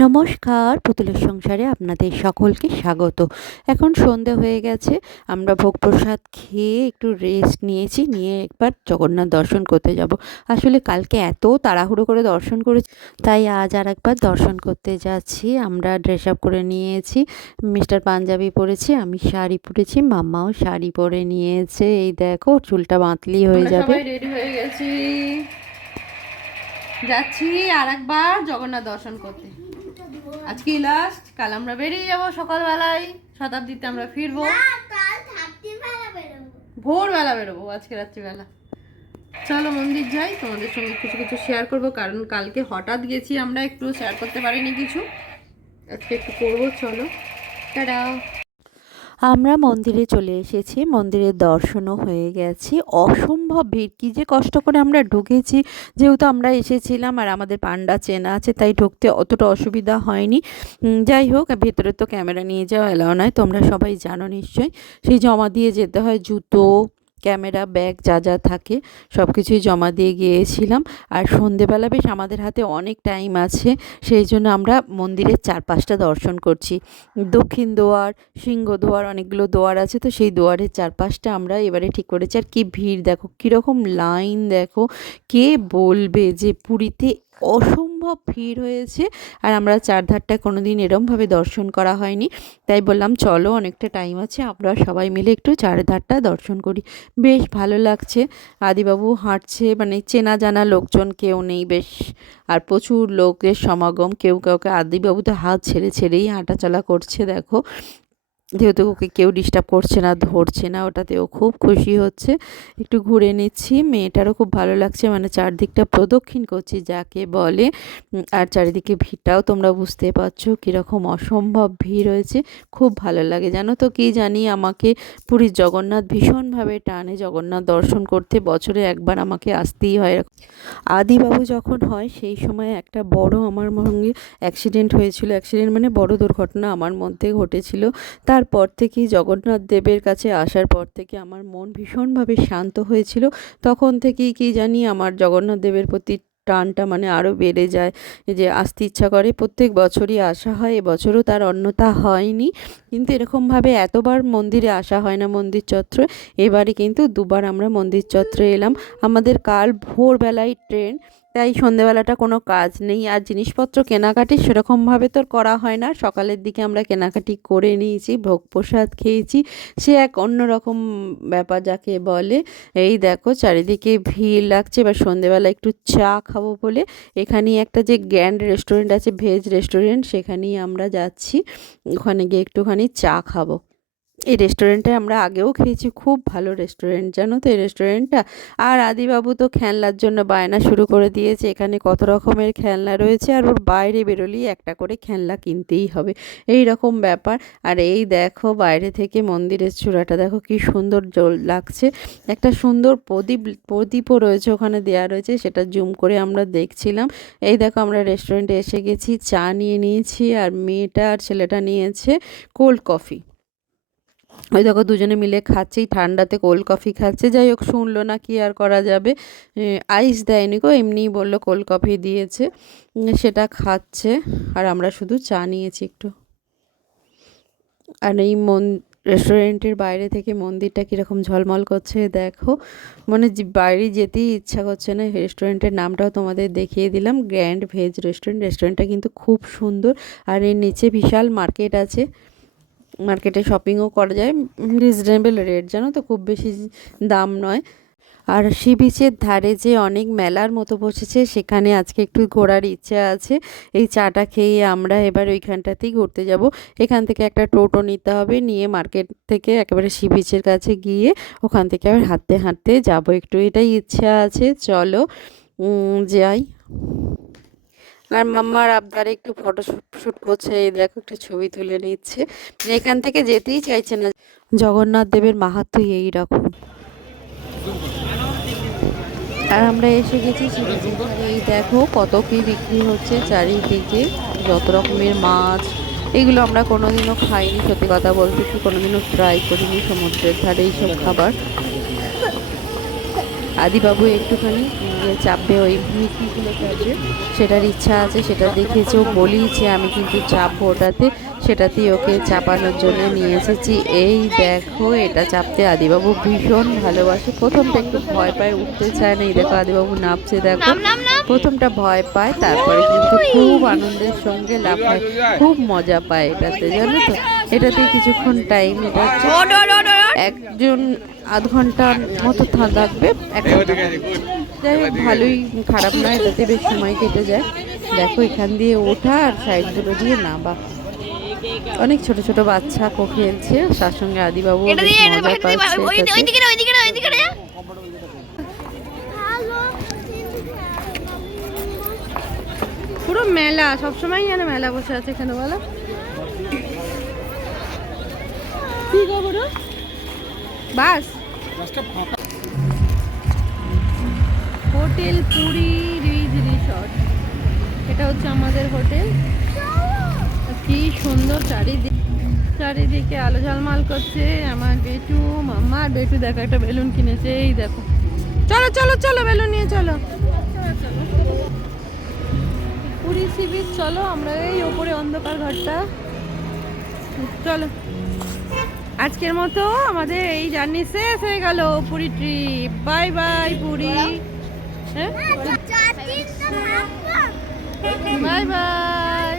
নমস্কার, পুতুলের সংসারে আপনাদের সকলকে স্বাগত। এখন সন্ধে হয়ে গেছে, আমরা ভোগ প্রসাদ খেয়ে একটু রেস্ট নিয়েছি, নিয়ে একবার জগন্নাথ দর্শন করতে যাব। আসলে কালকে এত তাড়াহুড়ো করে দর্শন করেছি, তাই আজ আর একবার দর্শন করতে যাচ্ছি। আমরা ড্রেস আপ করে নিয়েছি, মিস্টার পাঞ্জাবি পরেছি, আমি শাড়ি পরেছি, মাম্মাও শাড়ি পরে নিয়েছে। এই দেখো, চুলটা বাঁধলি হয়ে যাবে। সবাই রেডি হয়ে গেছি, যাচ্ছি আর একবার জগন্নাথ দর্শন করতে। আজকে লাস্ট, কাল আমরা বেরিয়ে যাব সকালবেলায়, শতাব্দীতে আমরা ফিরবো, ভোরবেলা বেরোবো, আজকে রাত্রিবেলা। চলো মন্দির যাই, তোমাদের সঙ্গে কিছু কিছু শেয়ার করব, কারণ কালকে হঠাৎ গেছি আমরা, একটু শেয়ার করতে পারিনি কিছু, আজকে একটু করবো। চলো, টাটা। আমরা মন্দিরে চলে এসেছি, মন্দিরের দর্শনও হয়ে গেছে। অসম্ভব ভিড়, কী যে কষ্ট করে আমরা ঢুকেছি, যেহেতু আমরা এসেছিলাম আর আমাদের পান্ডা চেনা আছে, তাই ঢুকতে অতটা অসুবিধা হয়নি। যাই হোক, ভেতরে তো ক্যামেরা নিয়ে যাওয়া এলাও নয়, তোমরা সবাই জানো নিশ্চয়ই। সেই জমা দিয়ে যেতে হয়, জুতো, ক্যামেরা, ব্যাগ যা যা থাকে সব কিছুই জমা দিয়ে গিয়েছিলাম। আর সন্ধেবেলা বেশ আমাদের হাতে অনেক টাইম আছে, সেই জন্য আমরা মন্দিরের চারপাশটা দর্শন করছি। দক্ষিণ দুয়ার, সিংহদুয়ার, অনেকগুলো দুয়ার আছে, তো সেই দুয়ারের চারপাশটা আমরা এবারে ঠিক করেছি। আর কি ভিড় দেখো, কীরকম লাইন দেখো, কে বলবে যে পুরীতে অসম্ভব ভিড় হয়েছে। আর আমরা চারধারটা কোনো দিন এরমভাবে দর্শন করা হয়নি, তাই বললাম চলো, অনেকটা টাইম আছে, আমরা সবাই মিলে একটু চারধারটা দর্শন করি। বেশ ভালো লাগছে। আদিবাবু হাঁটছে, মানে চেনা জানা লোকজন কেউ নেই বেশ, আর প্রচুর লোকের সমাগম। কেউ কাউকে, আদিবাবু তো হাত ছেড়ে ছেড়েই হাঁটাচলা করছে দেখো, যেহেতু ওকে কেউ ডিস্টার্ব করছে না, ধরছে না, ওটাতেও খুব খুশি হচ্ছে। একটু ঘুরে নিচ্ছি, মেয়েটারও খুব ভালো লাগছে, মানে চারদিকটা প্রদক্ষিণ করছি যাকে বলে। আর চারিদিকে ভিড়টাও তোমরা বুঝতে পারছো কীরকম অসম্ভব ভিড় হয়েছে। খুব ভালো লাগে জানো তো, কি জানি আমাকে পুরীর জগন্নাথ ভীষণভাবে টানে। জগন্নাথ দর্শন করতে বছরে একবার আমাকে আসতেই হয়। আদিবাবু যখন হয় সেই সময় একটা বড় আমার সঙ্গে অ্যাক্সিডেন্ট হয়েছিল। অ্যাক্সিডেন্ট মানে বড় দুর্ঘটনা আমার মধ্যে ঘটেছিল। তারপর থেকেই জগন্নাথ দেবের কাছে আসার পর থেকে আমার মন ভীষণভাবে শান্ত হয়েছিল। তখন থেকেই কি জানি আমার জগন্নাথ দেবের প্রতি টানটা মানে আরও বেড়ে যায়, যে আসতে ইচ্ছা করে। প্রত্যেক বছরই আসা হয়, এবছরও তার অন্যথা হয়নি। কিন্তু এরকমভাবে এতবার মন্দিরে আসা হয় না, মন্দির চত্বরে। এবারে কিন্তু দুবার আমরা মন্দির চত্বরে এলাম। আমাদের কাল ভোরবেলায় ট্রেন, তাই সন্ধেবেলাটা কোনো কাজ নেই। আর জিনিসপত্র কেনাকাটি সেরকমভাবে তো করা হয় না, সকালের দিকে আমরা কেনাকাটি করে নিয়েছি, ভোগ প্রসাদ খেয়েছি, সে এক অন্যরকম ব্যাপার যাকে বলে। এই দেখো চারিদিকে ভিড় লাগছে। এবার সন্ধেবেলা একটু চা খাবো বলে এখানেই একটা যে গ্র্যান্ড রেস্টুরেন্ট আছে, ভেজ রেস্টুরেন্ট, সেখানেই আমরা যাচ্ছি। ওখানে গিয়ে একটুখানি চা খাবো। এই রেস্টুরেন্টে আমরা আগেও খেয়েছি, খুব ভালো রেস্টুরেন্ট জানো তো এই রেস্টুরেন্টটা। আর আদিবাবু তো খেলনার জন্য বায়না শুরু করে দিয়েছে, এখানে কত রকমের খেলনা রয়েছে, আর ওর বাইরে বেরোলেই একটা করে খেলনা কিনতেই হবে, এই রকম ব্যাপার। আর এই দেখো বাইরে থেকে মন্দিরের চূড়াটা দেখো কি সুন্দর লাগছে। একটা সুন্দর প্রদীপও রয়েছে ওখানে দেয়া রয়েছে, সেটা জুম করে আমরা দেখছিলাম। এই দেখো আমরা রেস্টুরেন্টে এসে গেছি, চা নিয়ে নিয়েছি, আর মেয়েটা আর ছেলেটা নিয়েছে কোল্ড কফি। ওই দেখো দুজনে মিলে খাচ্ছে, ঠান্ডাতে কোল্ড কফি খাচ্ছে। যাই হোক, শুনলো না, কি আর করা যাবে। আইস দেয়নি গো, এমনিই বললো কোল্ড কফি দিয়েছে, সেটা খাচ্ছে। আর আমরা শুধু চা নিয়েছি একটু। আর এই রেস্টুরেন্টের বাইরে থেকে মন্দিরটা কীরকম ঝলমল করছে দেখো, মানে বাইরে যেতেই ইচ্ছা করছে না। রেস্টুরেন্টের নামটাও তোমাদের দেখিয়ে দিলাম, গ্র্যান্ড ভেজ রেস্টুরেন্ট। রেস্টুরেন্টটা কিন্তু খুব সুন্দর। আর এর নিচে বিশাল মার্কেট আছে, মার্কেটে শপিংও করা যায়, রিজনেবল রেট জানো তো, খুব বেশি দাম নয়। আর সি বিচের ধারে যে অনেক মেলার মতো বসেছে, সেখানে আজকে একটু ঘোরার ইচ্ছে আছে। এই চাটা খেয়ে আমরা এবার ওইখানটাতেই ঘুরতে যাব। এখান থেকে একটা টোটো নিতে হবে, নিয়ে মার্কেট থেকে একেবারে সি বিচের কাছে গিয়ে ওখান থেকে আবার হাঁটতে হাঁটতে যাব একটু, এটাই ইচ্ছা আছে। চলো যাই। আর মাম্মার আবদারে একটু ফটো শ্যুট করছে, এই দেখো একটু ছবি তুলে নিচ্ছে, এখান থেকে যেতেই চাইছে না। জগন্নাথ দেবের মাহাত্ম্য এই রকম। আর আমরা এসে গেছি চিড়িয়াখানা। এই দেখো কত কি বিক্রি হচ্ছে চারিদিকে, যত রকমের মাছ। এগুলো আমরা কোনোদিনও খাইনি, সত্যি কথা বলতে কি কোনোদিনও ট্রাই করিনি সমুদ্রের ধারে এইসব খাবার। আদিবাবু একটুখানি চাপবে, ওই মিষ্টিগুলো চাপবে, সেটার ইচ্ছা আছে, সেটা দেখেছে, ও বলিয়েছে আমি কিন্তু চাপবো ওটাতে, সেটাতেই ওকে চাপানোর জন্য নিয়ে এসেছি। এই দেখো এটা চাপতে আদিবাবু ভীষণ ভালোবাসে। প্রথমটা একটু ভয় পায়, উঠতে চায় না। এই দেখো আদিবাবু নামছে, দেখো প্রথমটা ভয় পায়, তারপরে কিন্তু খুব আনন্দের সঙ্গে লাফায়, খুব মজা পায় এটাতে, জানো তো। এটাতে কিছুক্ষণ টাইম, এটা হচ্ছে একজন আধ ঘন্টার মতো থাকবে, এক ঘন্টা। যাই হোক ভালোই, খারাপ নয়, এটাতে বেশ সময় কেটে যায়। দেখো এখান দিয়ে ওঠা আর সাইডগুলো দিয়ে নামা। অনেক ছোট ছোট বাচ্চা খেলছে, তার সঙ্গে আদিবাবু বেশ মজা পাচ্ছে এটাতে। পুরো মেলা, সবসময় যেন মেলা বসে আছে এখানে, বলো কি খবর? বাস হোটেল পুরী রিজ রিসর্ট, এটা হচ্ছে আমাদের হোটেল। কি সুন্দর চারিদিকে আলো ঝলমল করছে। আমার বেটু, মাম্মার বেটু দেখো একটা বেলুন কিনেছে, এই দেখো। চলো চলো চলো, বেলুন নিয়ে চলো। পুরী সি বিচ চলো, আমরা এই ওপরে অন্ধকার ঘরটা। চলো, আজকের মতো আমাদের এই জার্নি শেষ হয়ে গেল, Puri trip. Bye bye Puri. হ্যাঁ বাই বাই।